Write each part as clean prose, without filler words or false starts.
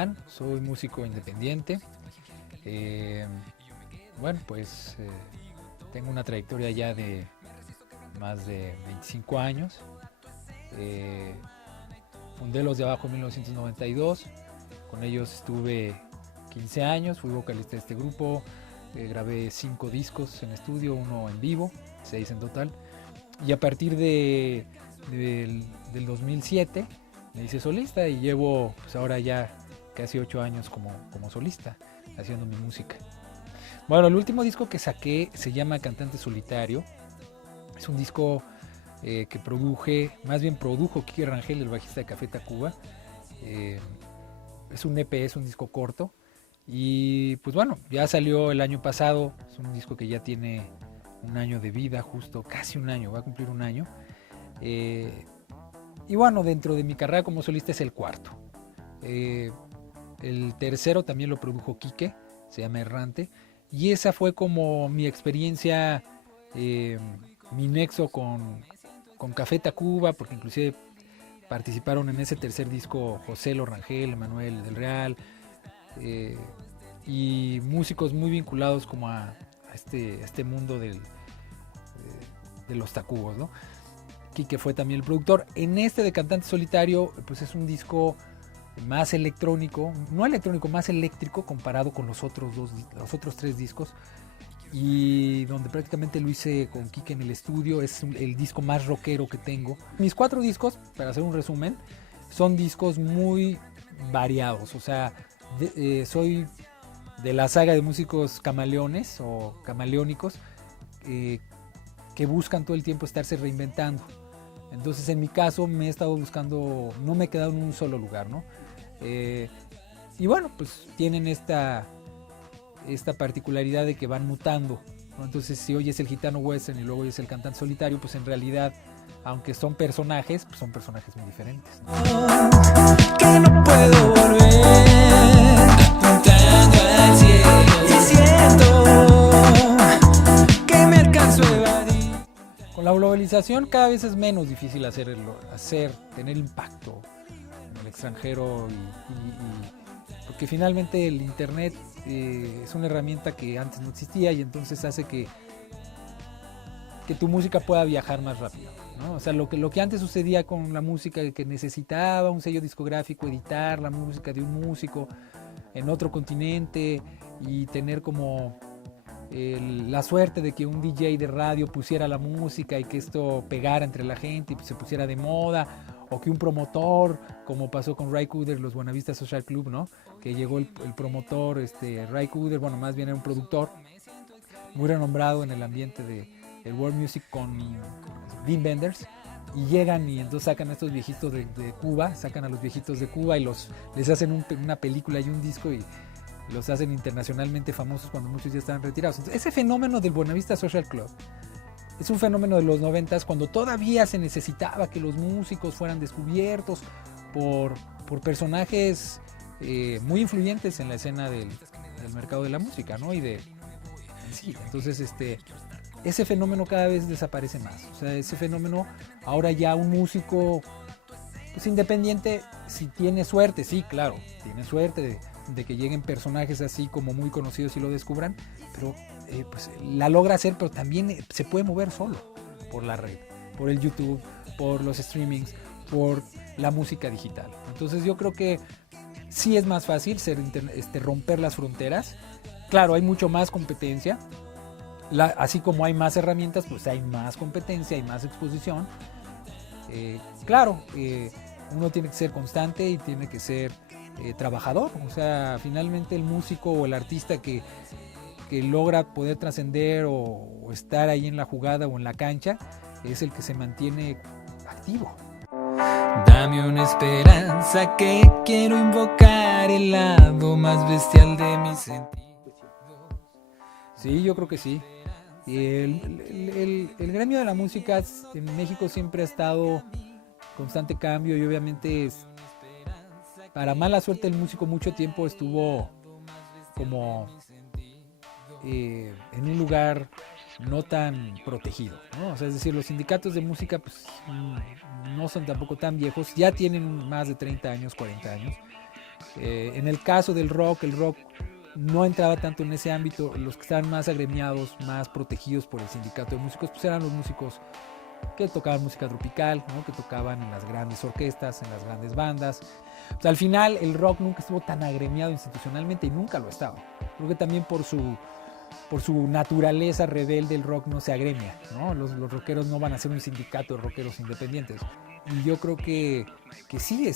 Iván, soy músico independiente. Bueno, pues tengo una trayectoria ya de más de 25 años. Fundé Los de Abajo en 1992, con ellos estuve 15 años, fui vocalista de este grupo, grabé 5 discos en estudio, 1 en vivo, 6 en total. Y a partir del 2007 me hice solista y llevo pues ahora ya casi 8 años como solista haciendo mi música. Bueno, el último disco que saqué se llama Cantante Solitario. Es un disco que produjo Quique Rangel, el bajista de Café Tacuba. Es un EP, es un disco corto. Y pues bueno, ya salió el año pasado. Es un disco que ya tiene un año de vida, justo casi un año, va a cumplir un año. Y bueno, dentro de mi carrera como solista es el cuarto. El tercero también lo produjo Quique, se llama Errante. Y esa fue como mi experiencia, mi nexo con Café Tacuba, porque inclusive participaron en ese tercer disco José Lo Rangel, Manuel del Real, y músicos muy vinculados como a este mundo de los tacubos, ¿no? Quique fue también el productor. En este de Cantante Solitario, pues es un disco más electrónico, no electrónico, más eléctrico comparado con los otros 3 discos, y donde prácticamente lo hice con Quique en el estudio. Es el disco más rockero que tengo. Mis 4 discos, para hacer un resumen, son discos muy variados, o sea, soy de la saga de músicos camaleones o camaleónicos, que buscan todo el tiempo estarse reinventando. Entonces en mi caso me he estado buscando, no me he quedado en un solo lugar, ¿no? Y bueno, pues tienen esta particularidad de que van mutando, ¿no? Entonces si hoy es el gitano western y luego hoy es el cantante solitario, pues en realidad, aunque son personajes, pues son personajes muy diferentes, ¿no? Que no puedo volver, apuntando al cielo, y siento que me alcanzo a evadir. Con la globalización cada vez es menos difícil tener impacto en el extranjero, porque finalmente el internet es una herramienta que antes no existía, y entonces hace que tu música pueda viajar más rápido, ¿no? O sea, lo que antes sucedía con la música, que necesitaba un sello discográfico, editar la música de un músico en otro continente y tener como la suerte de que un DJ de radio pusiera la música y que esto pegara entre la gente y se pusiera de moda, o que un promotor, como pasó con Ray Cooder, los Buenavista Social Club, ¿no? Que llegó el promotor, Ray Cooder, bueno, más bien era un productor muy renombrado en el ambiente del world music con Dean Benders, y llegan y entonces sacan a estos viejitos de Cuba, sacan a los viejitos de Cuba y les hacen una película y un disco, y los hacen internacionalmente famosos cuando muchos ya están retirados. Entonces, ese fenómeno del Buenavista Social Club es un fenómeno de los 90s, cuando todavía se necesitaba que los músicos fueran descubiertos por personajes muy influyentes en la escena del mercado de la música, ¿no? Sí, entonces ese fenómeno cada vez desaparece más. O sea, ese fenómeno, ahora ya un músico pues independiente, si tiene suerte, sí, claro, tiene suerte de que lleguen personajes así como muy conocidos y lo descubran, pero pues la logra hacer, pero también se puede mover solo por la red, por el YouTube, por los streamings, por la música digital. Entonces yo creo que sí es más fácil romper las fronteras. Claro, hay mucho más competencia, así como hay más herramientas, pues hay más competencia, hay más exposición. Claro, uno tiene que ser constante y tiene que ser trabajador. O sea, finalmente el músico o el artista que logra poder trascender o estar ahí en la jugada o en la cancha es el que se mantiene activo. Dame una esperanza, que quiero invocar el lado más bestial de mi sentido. Sí, yo creo que sí. El gremio de la música en México siempre ha estado en constante cambio, y obviamente para mala suerte el músico mucho tiempo estuvo como en un lugar no tan protegido, ¿no? O sea, es decir, los sindicatos de música pues, no son tampoco tan viejos, ya tienen más de 30 años, 40 años, En el caso del rock, el rock no entraba tanto en ese ámbito. Los que estaban más agremiados, más protegidos por el sindicato de músicos, pues eran los músicos que tocaban música tropical, ¿no? Que tocaban en las grandes orquestas, en las grandes bandas. O sea, al final el rock nunca estuvo tan agremiado institucionalmente y nunca lo estaba. Creo que también por su naturaleza rebelde el rock no se agremia, ¿no? Los rockeros no van a ser un sindicato de rockeros independientes. Y yo creo que sí,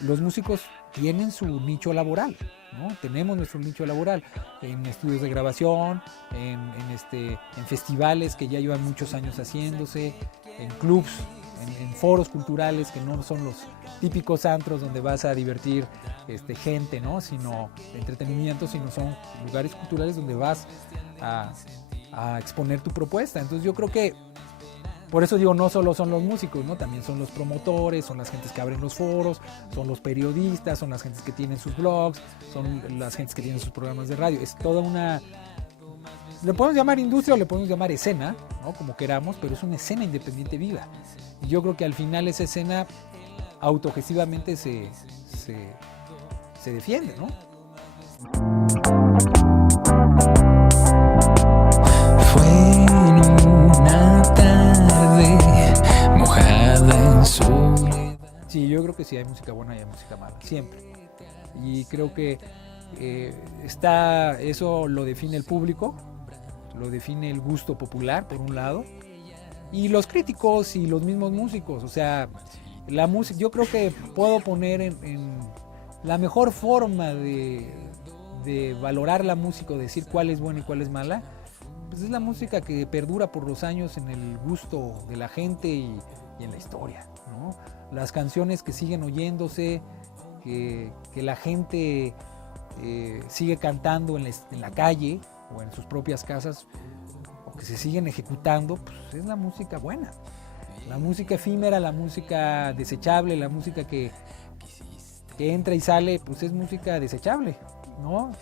los músicos tienen su nicho laboral, ¿no? Tenemos nuestro nicho laboral en estudios de grabación, en festivales que ya llevan muchos años haciéndose, en clubs, en foros culturales que no son los típicos antros donde vas a divertir gente, ¿no? Sino entretenimiento, sino son lugares culturales donde vas a exponer tu propuesta. Entonces yo creo que por eso digo, no solo son los músicos, ¿no? También son los promotores, son las gentes que abren los foros, son los periodistas, son las gentes que tienen sus blogs, son las gentes que tienen sus programas de radio. Es toda una... Le podemos llamar industria o le podemos llamar escena, ¿no? Como queramos, pero es una escena independiente viva. Y yo creo que al final esa escena autogestivamente se defiende, ¿no? Fue en una tarde mojada en soledad. Sí, yo creo que sí hay música buena y hay música mala, siempre. Y creo que eso lo define el público, lo define el gusto popular, por un lado, y los críticos y los mismos músicos. O sea, la música, yo creo que puedo poner en la mejor forma de valorar la música, o decir cuál es buena y cuál es mala, pues es la música que perdura por los años en el gusto de la gente y en la historia, ¿no? Las canciones que siguen oyéndose, que la gente sigue cantando en la calle o en sus propias casas, o que se siguen ejecutando, pues es la música buena. La música efímera, la música desechable, la música que entra y sale, pues es música desechable, ¿no?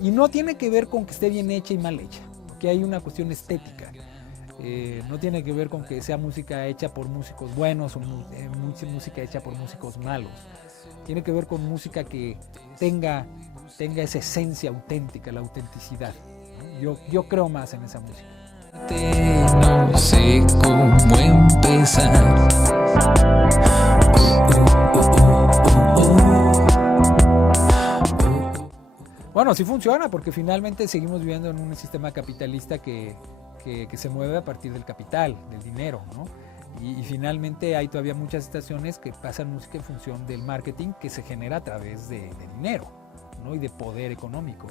Y no tiene que ver con que esté bien hecha y mal hecha, que hay una cuestión estética. No tiene que ver con que sea música hecha por músicos buenos o música hecha por músicos malos. Tiene que ver con música que tenga esa esencia auténtica, la autenticidad, ¿no? Yo creo más en esa música. No sé cómo empezar. Bueno, sí funciona, porque finalmente seguimos viviendo en un sistema capitalista que se mueve a partir del capital, del dinero, ¿no? Y finalmente hay todavía muchas estaciones que pasan música en función del marketing que se genera a través de dinero, ¿no? Y de poder económico,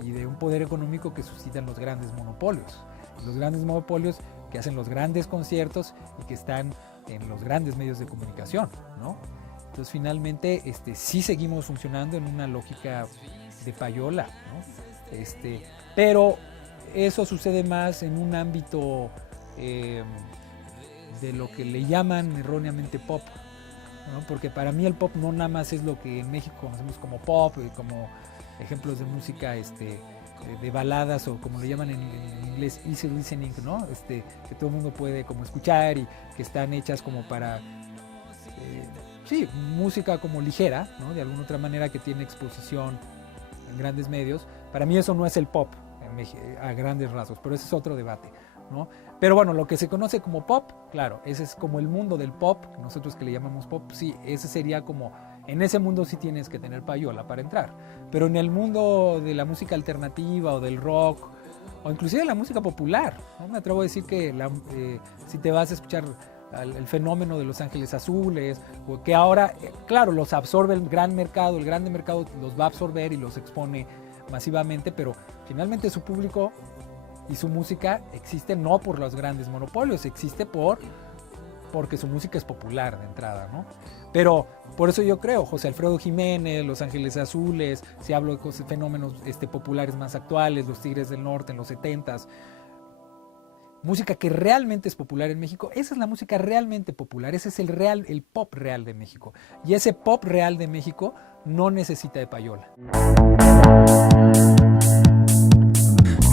y de un poder económico que suscitan los grandes monopolios. Los grandes monopolios que hacen los grandes conciertos y que están en los grandes medios de comunicación, ¿no? Entonces finalmente sí seguimos funcionando en una lógica de payola, ¿no? Pero eso sucede más en un ámbito de lo que le llaman erróneamente pop, ¿no? Porque para mí el pop no nada más es lo que en México conocemos como pop, como ejemplos de música de baladas, o como le llaman en inglés easy listening, ¿no? Que todo el mundo puede como escuchar y que están hechas como para sí, música como ligera, ¿no? De alguna otra manera, que tiene exposición en grandes medios. Para mí eso no es el pop a grandes rasgos, pero ese es otro debate, ¿no? Pero bueno, lo que se conoce como pop, claro, ese es como el mundo del pop, nosotros que le llamamos pop, sí, ese sería como, en ese mundo sí tienes que tener payola para entrar. Pero en el mundo de la música alternativa o del rock, o inclusive la música popular, ¿no? Me atrevo a decir que si te vas a escuchar el fenómeno de Los Ángeles Azules, que ahora, claro, los absorbe el grande mercado los va a absorber y los expone masivamente, pero finalmente su público y su música existe no por los grandes monopolios, existe porque su música es popular de entrada, ¿no? Pero por eso yo creo, José Alfredo Jiménez, Los Ángeles Azules, si hablo de fenómenos populares más actuales, Los Tigres del Norte en los 70s, música que realmente es popular en México, esa es la música realmente popular, ese es el pop real de México. Y ese pop real de México no necesita de payola.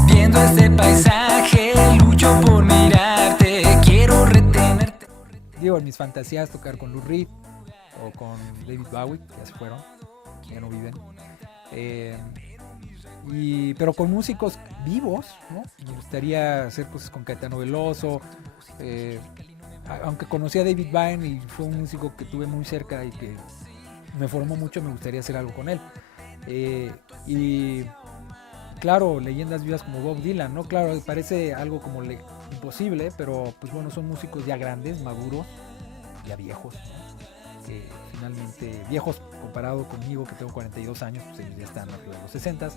Viendo este paisaje, lucho por mirarte, quiero retenerte. Digo, en mis fantasías tocar con Lou Reed o con David Bowie, que ya se fueron. ya no viven. Pero con músicos vivos, ¿no? Me gustaría hacer cosas con Caetano Veloso, aunque conocí a David Byrne y fue un músico que tuve muy cerca y que me formó mucho, me gustaría hacer algo con él. Y claro, leyendas vivas como Bob Dylan, ¿no? Claro, parece algo como imposible, pero pues bueno, son músicos ya grandes, maduros, ya viejos, ¿no? Que finalmente, viejos comparado conmigo, que tengo 42 años, pues ellos ya están arriba de los 60,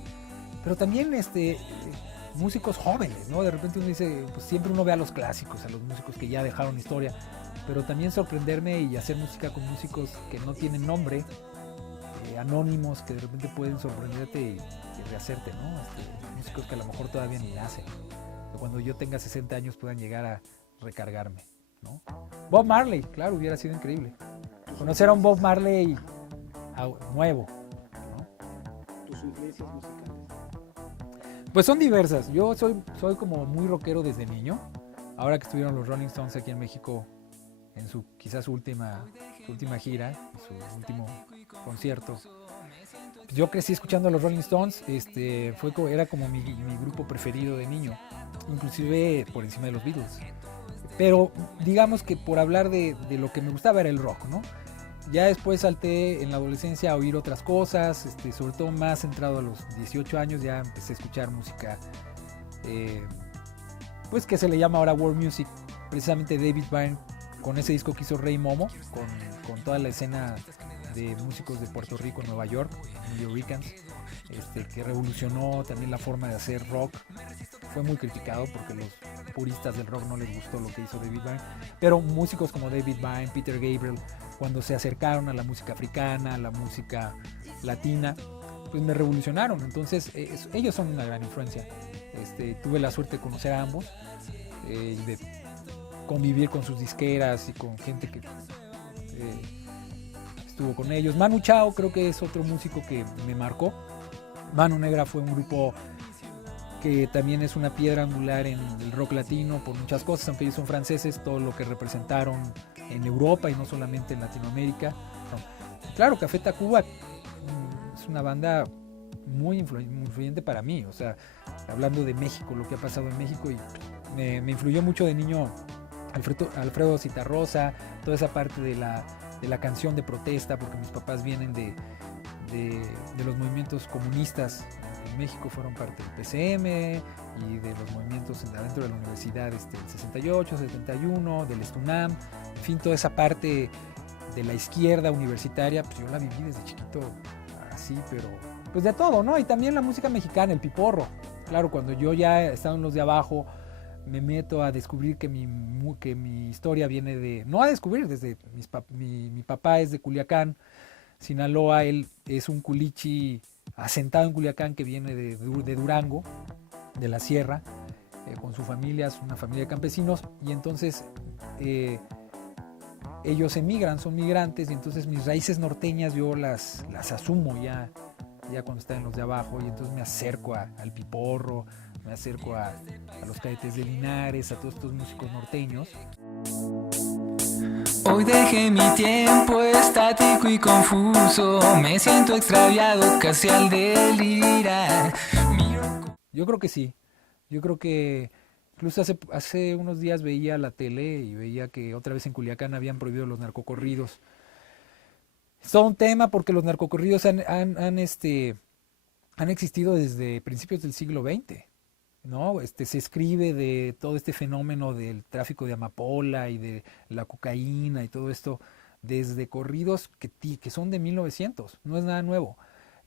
pero también músicos jóvenes, ¿no? De repente uno dice, pues siempre uno ve a los clásicos, a los músicos que ya dejaron historia, pero también sorprenderme y hacer música con músicos que no tienen nombre, anónimos, que de repente pueden sorprenderte y rehacerte, ¿no? Músicos que a lo mejor todavía ni nacen, que cuando yo tenga 60 años puedan llegar a recargarme, ¿no? Bob Marley, claro, hubiera sido increíble. Conocer a un Bob Marley nuevo, ¿no? ¿Tus influencias musicales? Pues son diversas. Yo soy como muy rockero desde niño. Ahora que estuvieron los Rolling Stones aquí en México en quizás su última gira, su último concierto, yo crecí escuchando a los Rolling Stones. Era como mi grupo preferido de niño, inclusive por encima de los Beatles. Pero digamos que por hablar de lo que me gustaba era el rock, ¿no? Ya después salté en la adolescencia a oír otras cosas, sobre todo más centrado a los 18 años, ya empecé a escuchar música, pues que se le llama ahora world music, precisamente David Byrne, con ese disco que hizo Rey Momo, con toda la escena de músicos de Puerto Rico, Nueva York, New Yorkers, que revolucionó también la forma de hacer rock. Fue muy criticado porque los puristas del rock no les gustó lo que hizo David Byrne, pero músicos como David Byrne, Peter Gabriel, cuando se acercaron a la música africana, a la música latina, pues me revolucionaron. Entonces ellos son una gran influencia. Tuve la suerte de conocer a ambos, de convivir con sus disqueras y con gente que estuvo con ellos. Manu Chao creo que es otro músico que me marcó. Mano Negra fue un grupo que también es una piedra angular en el rock latino por muchas cosas, aunque ellos son franceses, todo lo que representaron en Europa y no solamente en Latinoamérica. No. Claro, Café Tacuba es una banda muy influyente para mí, o sea, hablando de México, lo que ha pasado en México, y me influyó mucho de niño Alfredo Zitarrosa, toda esa parte de la canción de protesta, porque mis papás vienen de los movimientos comunistas en México, fueron parte del PCM y de los movimientos adentro de la universidad, el 68, 71, del Estunam, en fin, toda esa parte de la izquierda universitaria, pues yo la viví desde chiquito así, pero pues de todo, ¿no? Y también la música mexicana, el piporro. Claro, cuando yo ya estaba en los de abajo, me meto a descubrir que mi historia viene de, no a descubrir, desde mi papá es de Culiacán, Sinaloa, él es un culichi asentado en Culiacán que viene de Durango, de la sierra, con su familia, es una familia de campesinos, y entonces ellos emigran, son migrantes, y entonces mis raíces norteñas yo las asumo ya cuando están en los de abajo, y entonces me acerco al piporro, me acerco a los Cadetes de Linares, a todos estos músicos norteños. Hoy dejé mi tiempo estático y confuso, me siento extraviado casi al delirar. Yo creo que sí, yo creo que incluso hace unos días veía la tele y veía que otra vez en Culiacán habían prohibido los narcocorridos. Es todo un tema porque los narcocorridos han existido desde principios del siglo XX, ¿no? Se escribe de todo este fenómeno del tráfico de amapola y de la cocaína y todo esto desde corridos que son de 1900, no es nada nuevo.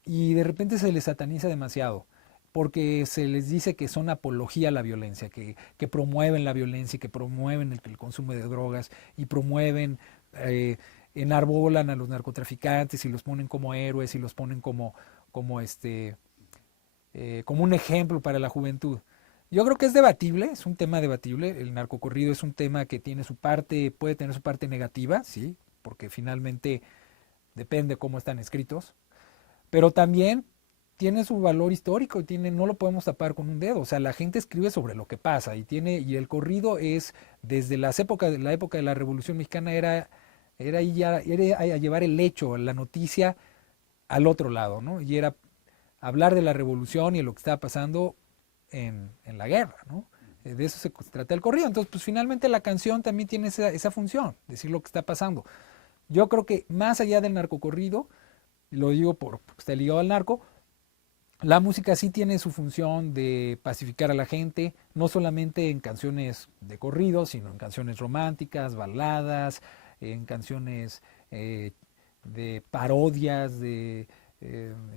Y de repente se les sataniza demasiado porque se les dice que son apología a la violencia, que promueven la violencia, que promueven el consumo de drogas y promueven, enarbolan a los narcotraficantes y los ponen como héroes y los ponen como un ejemplo para la juventud. Yo creo que es debatible, es un tema debatible. El narcocorrido es un tema que tiene puede tener su parte negativa, sí, porque finalmente depende cómo están escritos, pero también tiene su valor histórico y no lo podemos tapar con un dedo. O sea, la gente escribe sobre lo que pasa y el corrido es desde la época de la Revolución Mexicana era a llevar el hecho, la noticia al otro lado, ¿no? Y era hablar de la revolución y de lo que estaba pasando en la guerra, ¿no? De eso se trata el corrido. Entonces, pues finalmente la canción también tiene esa función, decir lo que está pasando. Yo creo que más allá del narcocorrido, lo digo porque está ligado al narco, la música sí tiene su función de pacificar a la gente, no solamente en canciones de corrido, sino en canciones románticas, baladas, en canciones de parodias, en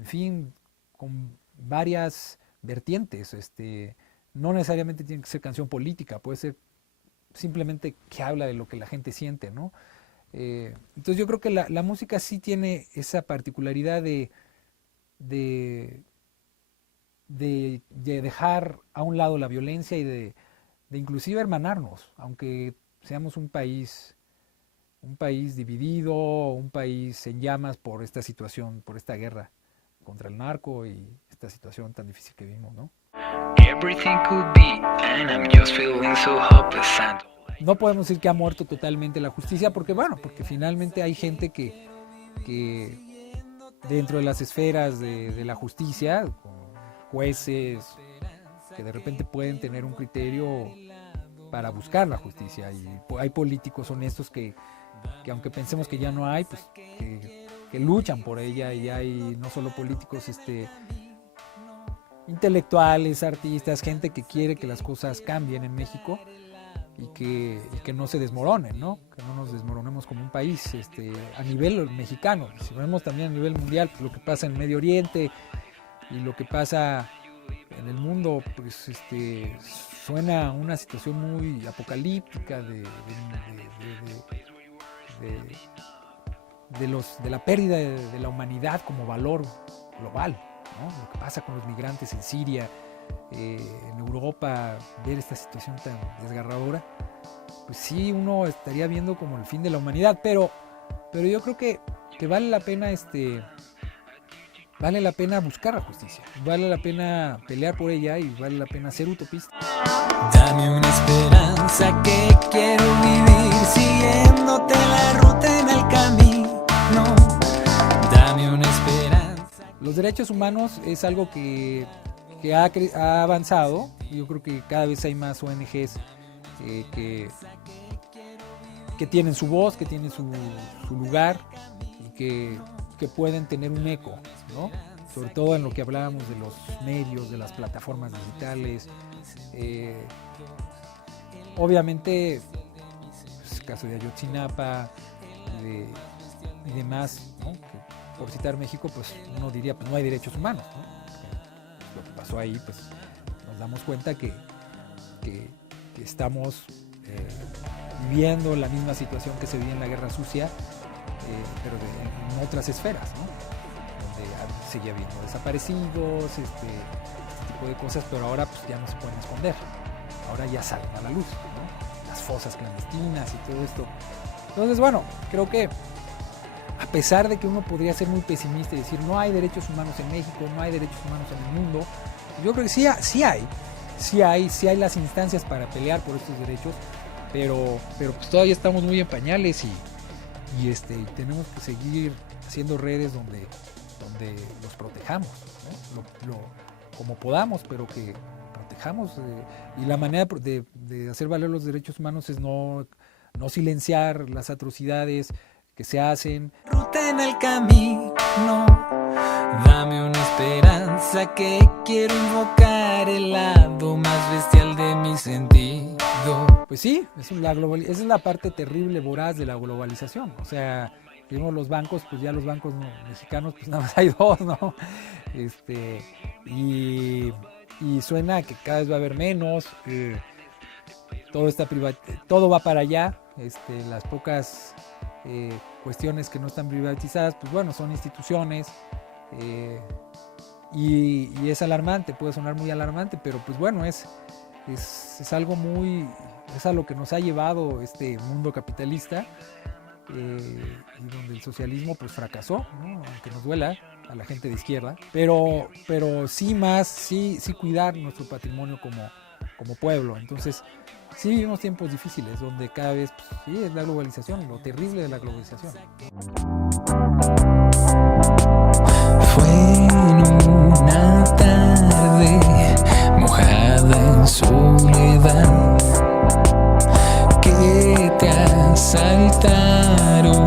fin, con varias vertientes. No necesariamente tiene que ser canción política, puede ser simplemente que habla de lo que la gente siente, ¿no? Entonces yo creo que la música sí tiene esa particularidad de dejar a un lado la violencia y de inclusive hermanarnos, aunque seamos un país dividido, un país en llamas por esta situación, por esta guerra contra el narco y esta situación tan difícil que vivimos, ¿no? No podemos decir que ha muerto totalmente la justicia, porque finalmente hay gente que dentro de las esferas de la justicia, jueces, que de repente pueden tener un criterio para buscar la justicia, y hay políticos honestos que aunque pensemos que ya no hay, pues que luchan por ella, y hay no solo políticos, intelectuales, artistas, gente que quiere que las cosas cambien en México y que no se desmoronen, ¿no? Que no nos desmoronemos como un país a nivel mexicano. Si vemos también a nivel mundial, pues, lo que pasa en Medio Oriente y lo que pasa en el mundo, pues suena una situación muy apocalíptica de la pérdida de la humanidad como valor global, ¿no? Lo que pasa con los migrantes en Siria, en Europa, ver esta situación tan desgarradora, pues sí, uno estaría viendo como el fin de la humanidad, pero yo creo que vale la pena vale la pena buscar la justicia, vale la pena pelear por ella y vale la pena ser utopista. Dame una esperanza que quiero vivir siguiéndote la ruta en el camino. Dame una esperanza. Los derechos humanos es algo que ha avanzado. Yo creo que cada vez hay más ONGs que tienen su voz, que tienen su lugar y que pueden tener un eco, ¿no? Sobre todo en lo que hablábamos de los medios, de las plataformas digitales. Obviamente, pues, el caso de Ayotzinapa y demás, ¿no? Que, por citar México, pues uno diría, pues no hay derechos humanos, ¿no? Lo que pasó ahí, pues nos damos cuenta que estamos viviendo la misma situación que se vivía en la Guerra Sucia, pero en otras esferas, ¿no? Donde seguía habiendo desaparecidos, este tipo de cosas, pero ahora pues ya no se pueden esconder, ahora ya salen a la luz, ¿no? Las fosas clandestinas y todo esto. Entonces, bueno, creo que a pesar de que uno podría ser muy pesimista y decir no hay derechos humanos en México, no hay derechos humanos en el mundo, yo creo que sí hay las instancias para pelear por estos derechos, pero pues todavía estamos muy en pañales y tenemos que seguir haciendo redes donde los protejamos, ¿no? Como podamos, pero que protejamos, y la manera de hacer valer los derechos humanos es no silenciar las atrocidades que se hacen. Ruta en el camino, dame una esperanza que quiero invocar el lado más bestial de mi sentido. Pues sí, esa es la parte terrible, voraz de la globalización. O sea, vimos los bancos, pues ya los bancos mexicanos, pues nada más hay dos, ¿no? Y suena que cada vez va a haber menos, todo va para allá, las pocas cuestiones que no están privatizadas, pues bueno, son instituciones, y es alarmante, puede sonar muy alarmante, pero pues bueno, es algo es a lo que nos ha llevado este mundo capitalista, y donde el socialismo pues fracasó, ¿no? Aunque nos duela a la gente de izquierda, pero sí cuidar nuestro patrimonio como pueblo. Entonces sí vivimos tiempos difíciles donde cada vez pues, sí es la globalización, lo terrible de la globalización. en una tarde mojada en soledad que te asaltaron